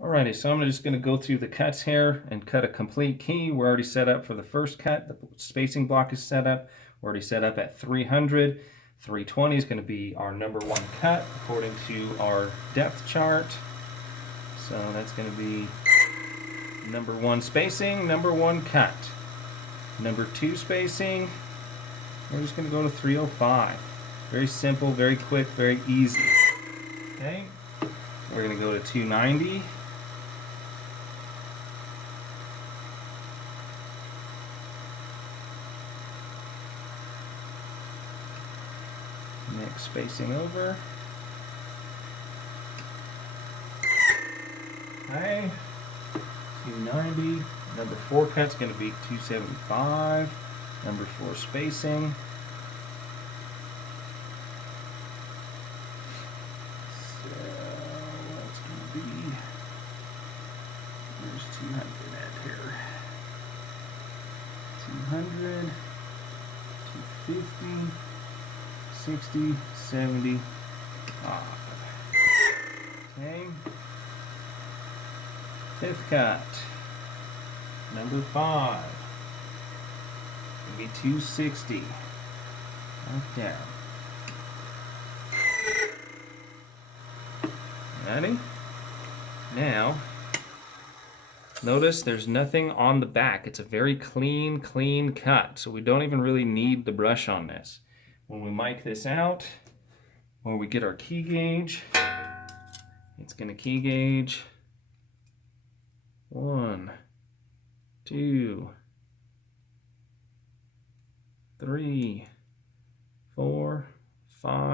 Alrighty, so I'm just going to go through the cuts here and cut a complete key. We're already set up for the first cut. The spacing block is set up. We're already set up at 300. 320 is going to be our number one cut according to our depth chart. So that's going to be number one spacing, number one cut. Number two spacing, we're just going to go to 305. Very simple, very quick, very easy. Okay, we're going to go to 290. Next spacing over. Okay, 290. Number four cut's going to be 275. Number four spacing. So that's going to be, there's 200 at here. 200, 250. 60, 70, okay. Fifth cut, number 5, it'll be 260, right down. Ready? Now, notice there's nothing on the back. It's a very clean cut, so we don't even really need the brush on this. When we mic this out, or we get our key gauge, it's going to key gauge 1, 2, 3, 4, 5.